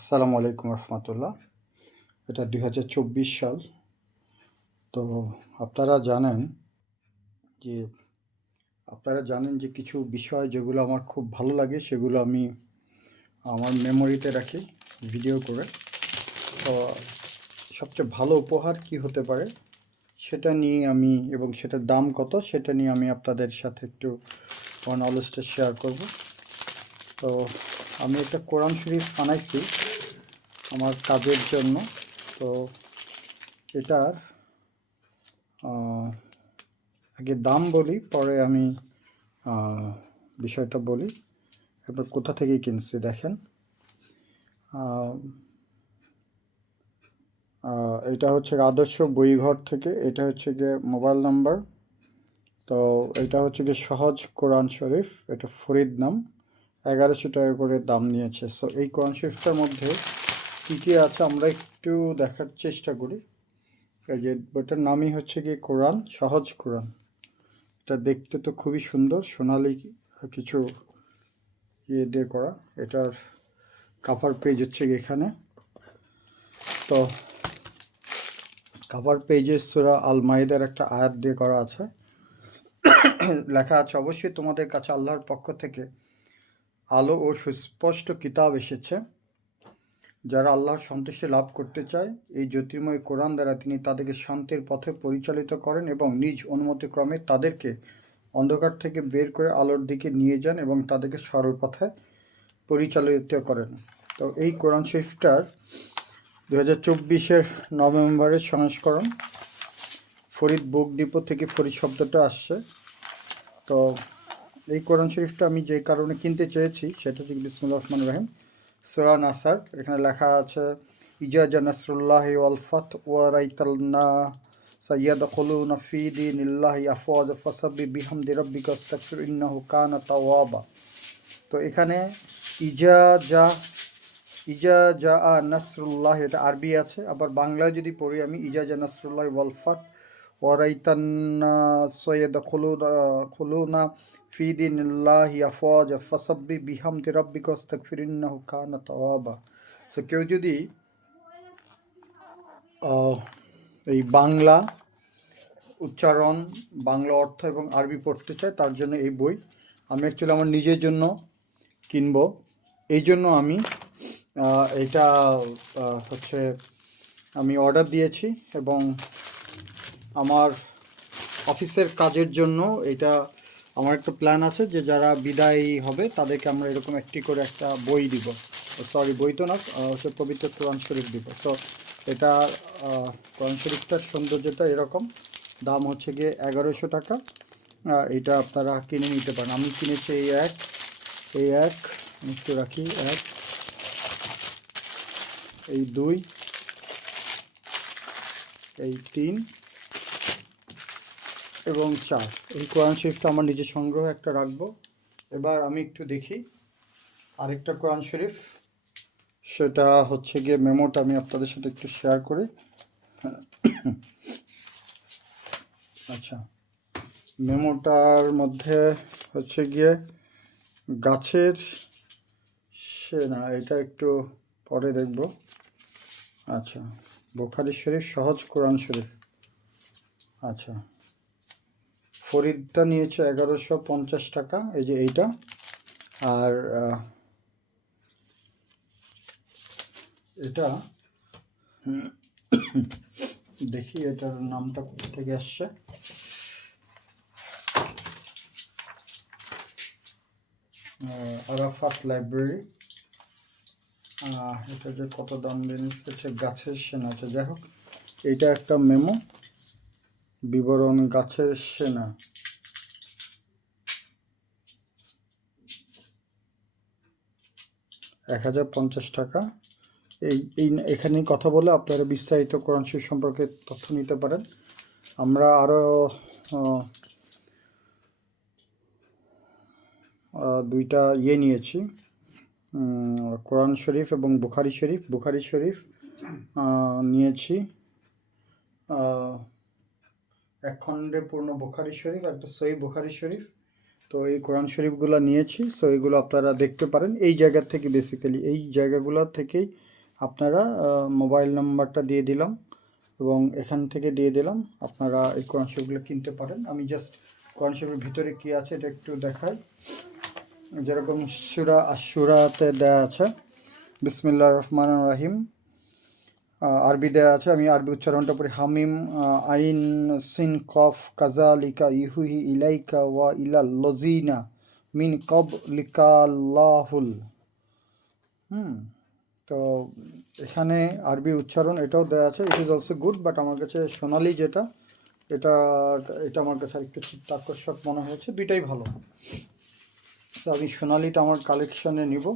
আসসালামু আলাইকুম রহমতুল্লাহ। এটা 2024 সাল। তো আপনারা জানেন যে কিছু বিষয় যেগুলো আমার খুব ভালো লাগে সেগুলো আমি আমার মেমোরিতে রাখি ভিডিও করে। তো সবচেয়ে ভালো উপহার কি হতে পারে সেটা নিয়ে আমি, এবং সেটার দাম কত সেটা নিয়ে আমি আপনাদের সাথে একটু আমার নলেজটা শেয়ার করব। তো আমি একটা কোরআন শরীফ বানাইছি আমার কাজের জন্য। তো এটার আগে দাম বলি, পরে আমি বিষয়টা বলি। এবার কোথা থেকে কিনছি দেখেন। এটা হচ্ছে আদর্শ বইঘর থেকে। এটা হচ্ছে গিয়ে মোবাইল নাম্বার। তো এটা হচ্ছে গিয়ে সহজ কোরআন শরীফ। এটা ফরিদ নাম। 1100 টাকা করে দাম নিয়েছে। সো এই কোরআন শরীফটার মধ্যে কী কী আছে আমরা একটু দেখার চেষ্টা করি। এই যে বইটার নামই হচ্ছে গিয়ে কোরআন, সহজ কোরআন। এটা দেখতে তো খুবই সুন্দর, সোনালি কিছু ইয়ে দিয়ে করা। এটার কাভার পেজ হচ্ছে এখানে। তো কাভার পেজে সূরা আল মাইদার একটা আয়াত দিয়ে করা আছে। লেখা আছে, অবশ্যই তোমাদের কাছে আল্লাহর পক্ষ থেকে আলো ও সুস্পষ্ট কিতাব এসেছে। যারা আল্লাহর সন্তুষ্টি লাভ করতে চায়, এই জ্যোতির্ময় কোরআন দ্বারা তিনি তাদেরকে শান্তির পথে পরিচালিত করেন এবং নিজ অনুমতিক্রমে তাদেরকে অন্ধকার থেকে বের করে আলোর দিকে নিয়ে যান এবং তাদেরকে সরল পথে পরিচালিত করেন। তো এই কোরআন শরীফটার 2024 নভেম্বরের সংস্করণ। ফরিদ বুক ডিপো থেকে ফরিদ শব্দটা আসছে। তো এই কোরআন শরীফটা আমি যে কারণে কিনতে চেয়েছি সেটা হচ্ছে বিসমিল্লাহির রহমানির রহিম, সূরা নাসার। এখানে লেখা আছে, ইজা জা নাসরুল্লাহি ওয়াল ফাতহু ওয়া রাআইতান নাসা ইয়াদখুলুনা ফী দীনিল্লাহি আফওয়াজা ফাসাব্বিহ বিহামদি রাব্বিকা ওয়াস্তাগফির ইন্নাহু কানা তাওয়াবা। তো এখানে ইজা জা নাসরুল্লাহ, এটা আরবি আছে। আবার বাংলায় যদি পড়ি আমি, ইজা জা নাসরুল্লাহ ওয়াল ফাতহু ওয়া রাআইতান নাসা ইয়াদখুলুনা ফী দীনিল্লাহি আফওয়াজা ফাসাব্বিহ বিহামদি রাব্বিকা ওয়াস্তাগফির ইন্নাহু কানা তাওয়াবা। সো কেউ যদি এই বাংলা উচ্চারণ, বাংলা অর্থ এবং আরবি পড়তে চায় তার জন্য এই বই। আমি অ্যাকচুয়ালি আমার নিজের জন্য কিনব, এই জন্য আমি এটা হচ্ছে আমি অর্ডার দিয়েছি এবং আমার অফিসের কাজের জন্য এটা আমার একটা প্ল্যান আছে যে যারা বিদায়ী হবে তাদেরকে আমরা এরকম একটি করে একটা বই দিব। সরি, বই তো না, হচ্ছে পবিত্র কোরআন শরীফ দিব। সো এটা কোরআন শরীফটার সৌন্দর্যটা এরকম। দাম হচ্ছে গিয়ে 1100 টাকা। এটা আপনারা কিনে নিতে পারেন। আমি কিনেছি এই এক একটু রাখি, এক, এই দুই, এই তিন এবং চার। এই কোরআন শরীফটা আমার নিজের সংগ্রহ একটা রাখবো। এবার আমি একটু দেখি আরেকটা কোরআন শরীফ, সেটা হচ্ছে গিয়ে মেমোটা আমি আপনাদের সাথে একটু শেয়ার করি। আচ্ছা, মেমোটার মধ্যে হচ্ছে গিয়ে গাছের সেনা, এটা একটু পরে দেখব। আচ্ছা, বুখারী শরীফ, সহজ কোরআন শরীফ। আচ্ছা, ফরিদটা নিয়েছে 1150 টাকা, এই যে এইটা। আর এটা দেখি এটার নামটা কোথা থেকে আসছে। আরাফাত লাইব্রেরি। এটা যে কত দাম দিয়েছে, গাছের সেনা। আচ্ছা, যাই হোক, এইটা একটা মেমো, বিবরণ গাছের সেনা। টাকা। এখানে কথা বলে আপনারা বিস্তারিত কোরআন শরীফ সম্পর্কে তথ্য নিতে পারেন। আমরা আরও দুইটা নিয়েছি, কোরআন শরীফ এবং বুখারী শরীফ নিয়েছি। এক খণ্ডে পূর্ণ বুখারী শরীফ, একটা সহিহ বুখারী শরীফ। তো এই কোরআন শরীফগুলো নিয়েছি। সো এগুলো আপনারা দেখতে পারেন এই জায়গা থেকে, বেসিক্যালি এই জায়গাগুলো থেকেই আপনারা মোবাইল নাম্বারটা দিয়ে দিলাম এবং এখান থেকে দিয়ে দিলাম, আপনারা এই কোরআন শরীফগুলো কিনতে পারেন। আমি জাস্ট কোরআন শরীফের ভিতরে কী আছে এটা একটু দেখাই। যেরকম সূরা আশ-শূরাতে দেয়া আছে বিসমিল্লাহির রহমানির রহিম, আরবি দেয়া আছে, আমি আরবি উচ্চারণটা পড়ি। হামিম আইন সিন কফ কাযালিকা ইউহি ইলাইকা ওয়া ইলাল লযিনা মিন ক্বাবলিকাল্লাহুল। তো এখানে আরবি উচ্চারণ এটাও দেওয়া আছে, ইট ইজ অলসো গুড, বাট আমার কাছে সোনালি যেটা এটা এটা আমার কাছে একটু চিত্তাকর্ষক মনে হয়েছে। দুইটাই ভালো। সো আমি সোনালিটা আমার কালেকশনে নিব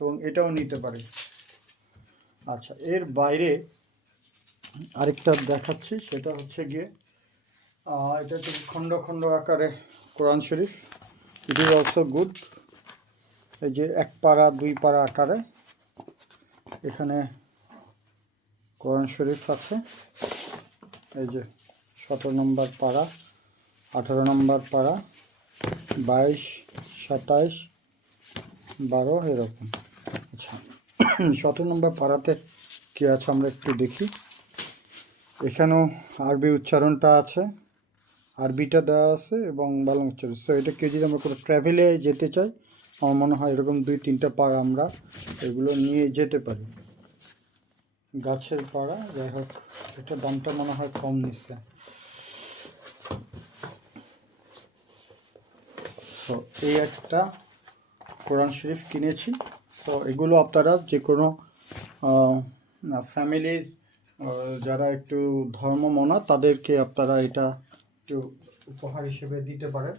এবং এটাও নিতে পারি। আচ্ছা, এর বাইরে আরেকটা দেখাচ্ছি, সেটা হচ্ছে গিয়ে এটা হচ্ছে খণ্ড খণ্ড আকারে Quran Sharif. It is also good. এই যে 1 পারা 2 পারা আকারে এখানে কোরআন শরীফ আছে। এই যে 17 নম্বর পারা, 18 নম্বর পারা, 22, 27, 12 এরকম। আচ্ছা, 17 নম্বর পারাতে কী আছে আমরা একটু দেখি। এখানেও আরবি উচ্চারণটা আছে, আরবিটা দেওয়া আছে এবং বাংলা উচ্চারণ। সো এটা কেউ যদি আমরা কোনো ট্র্যাভেলে যেতে চাই, আমার মনে হয় এরকম 2-3টা পাড়া আমরা এগুলো নিয়ে যেতে পারি। গাছের পাড়া, যাই হোক এটা দামটা মনে হয় কম নিচ্ছে। সো এই একটা কোরআন শরীফ কিনেছি। সো এগুলো আপনারা যে কোনো ফ্যামিলির যারা একটু ধর্মমনা তাদেরকে আপনারা এটা একটু উপহার হিসেবে দিতে পারেন।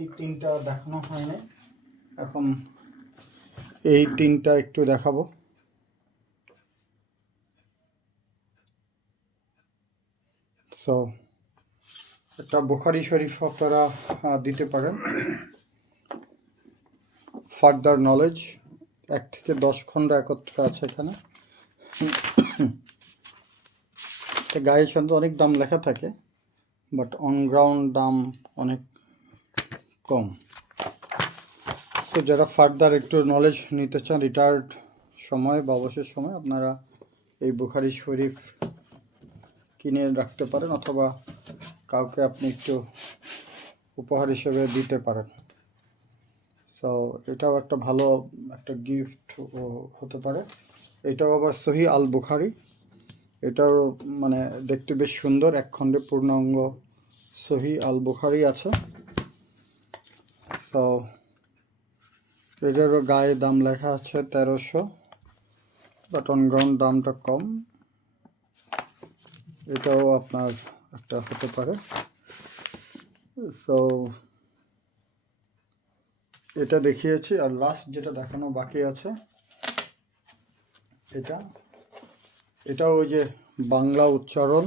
এই 3টা দেখানো হয়নি, এখন এই 3টা একটু দেখাবো। সো একটা বুখারী শরীফ আপনারা দিতে পারেন। ফার্দার নলেজ 1 থেকে 10 খণ্ড একত্রে আছে এখানে। গায়ে সাধারণত অনেক দাম লেখা থাকে, বাট অন গ্রাউন্ড দাম অনেক কম। সো যারা ফার্দার একটু নলেজ নিতে চান রিটায়ার্ড সময় বা অবসর সময়, আপনারা এই বুখারী শরীফ কিনে রাখতে পারেন অথবা কাউকে আপনি একটু উপহার হিসেবে দিতে পারেন। সো এটাও একটা ভালো একটা গিফট হতে পারে। এটাও আবার সহিহ আল বুখারী, এটাও মানে দেখতে বেশ সুন্দর, 1 খণ্ডে পূর্ণাঙ্গ সহিহ আল বুখারী আছে। সো এটারও গায়ে দাম লেখা আছে 1300, বাট অন গ্রাউন্ড দামটা কম। এটাও আপনার একটা হতে পারে। সো এটা দেখিয়েছি, আর লাস্ট যেটা দেখানো বাকি আছে এটাও ওই যে বাংলা উচ্চারণ,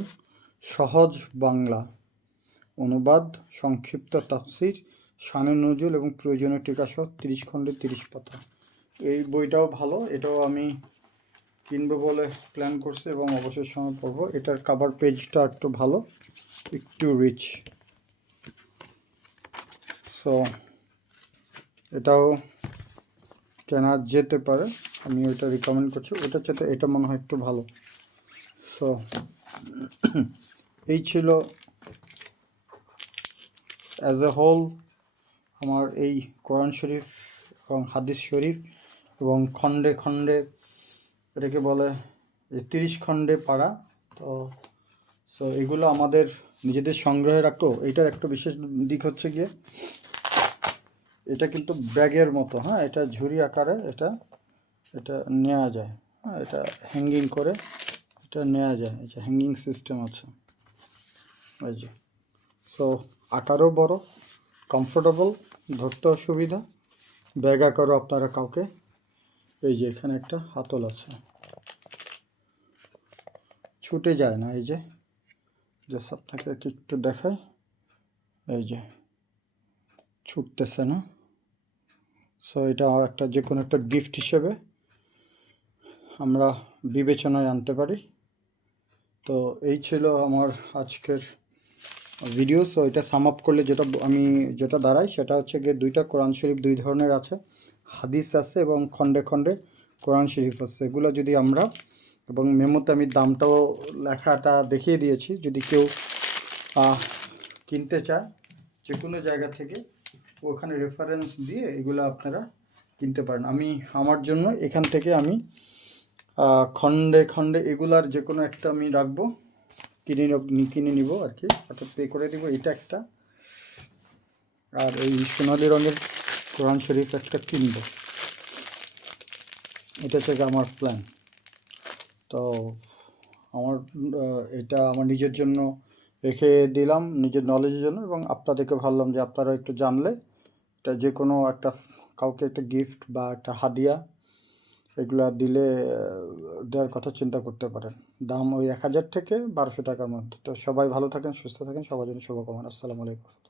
সহজ বাংলা অনুবাদ, সংক্ষিপ্ত তাফসির, শানে নজুল এবং প্রয়োজনীয় টিকাসহ 30 খণ্ডে 30 পাতা। এই বইটাও ভালো, এটাও আমি কিনবো বলে প্ল্যান করছি এবং অবশ্যই সময় পড়বো। এটার কভার পেজটা একটু ভালো, একটু রিচ। সো এটাও কেনা যেতে পারে, আমি ওইটা রিকমেন্ড করছি। ওটার সাথে এটা মনে হয় একটু ভালো। সো এই ছিল অ্যাজ এ হোল আমার এই কোরআন শরীফ এবং হাদিস শরীফ এবং খণ্ডে খণ্ডে এটাকে বলে 30 খণ্ডে পারা। তো সো এগুলো আমাদের নিজেদের সংগ্রহে রাখো। এটার একটা বিশেষ দিক হচ্ছে গিয়ে এটা কিন্তু ব্যাগের মতো, হ্যাঁ, এটা ঝুড়ি আকারে এটা নেওয়া যায়, হ্যাঁ, এটা হ্যাঙ্গিং করে এটা নেওয়া যায়, এটা হ্যাঙ্গিং সিস্টেম আছে এই যে। সো আকারও বড়, কমফোর্টেবল, ধরতেও সুবিধা, ব্যাগ আকারও আপনারা কাউকে, এই যে এখানে একটা হাতল আছে, ছুটে যায় না, এই যে জাস্ট আপনাকে একটু দেখায়, এই যে ছুটতেছে না। সো এটা একটা যে কোনো একটা গিফট হিসেবে আমরা বিবেচনায় আনতে পারি। তো এই ছিল আমার আজকের ভিডিও। সো এটা সাম আপ করলে যেটা দাঁড়ায় সেটা হচ্ছে গিয়ে 2টা কোরআন শরীফ 2 ধরনের আছে, হাদিস আছে এবং খণ্ডে খণ্ডে কোরআন শরীফ আছে, এগুলো যদি আমরা, এবং মেমোতে আমি দামটাও লেখাটা দেখিয়ে দিয়েছি, যদি কেউ কিনতে চায় যে কোনো জায়গা থেকে ওখানে রেফারেন্স দিয়ে এগুলো আপনারা কিনতে পারেন। আমি আমার জন্য এখান থেকে আমি খণ্ডে খণ্ডে এগুলার যে কোনো একটা আমি রাখবো, কিনে নিব আর কি, অর্থাৎ পে করে দেবো। এটা একটা, আর এই সোনালি রঙের কোরআন শরীফ একটা কিনবো, এটা থেকে আমার প্ল্যান। তো আমার এটা আমার নিজের জন্য রেখে দিলাম, নিজের নলেজের জন্য, এবং আপনাদেরকে ভাবলাম যে আপনারা একটু জানলে এটা যে কোনো একটা কাউকে একটা গিফট বা একটা হাদিয়া এগুলা দিলে দেওয়ার কথা চিন্তা করতে পারেন। দাম ওই 1000 থেকে 1200 টাকার মধ্যে। তো সবাই ভালো থাকেন, সুস্থ থাকেন, সবার জন্য শুভকামনা। আসসালামু আলাইকুম।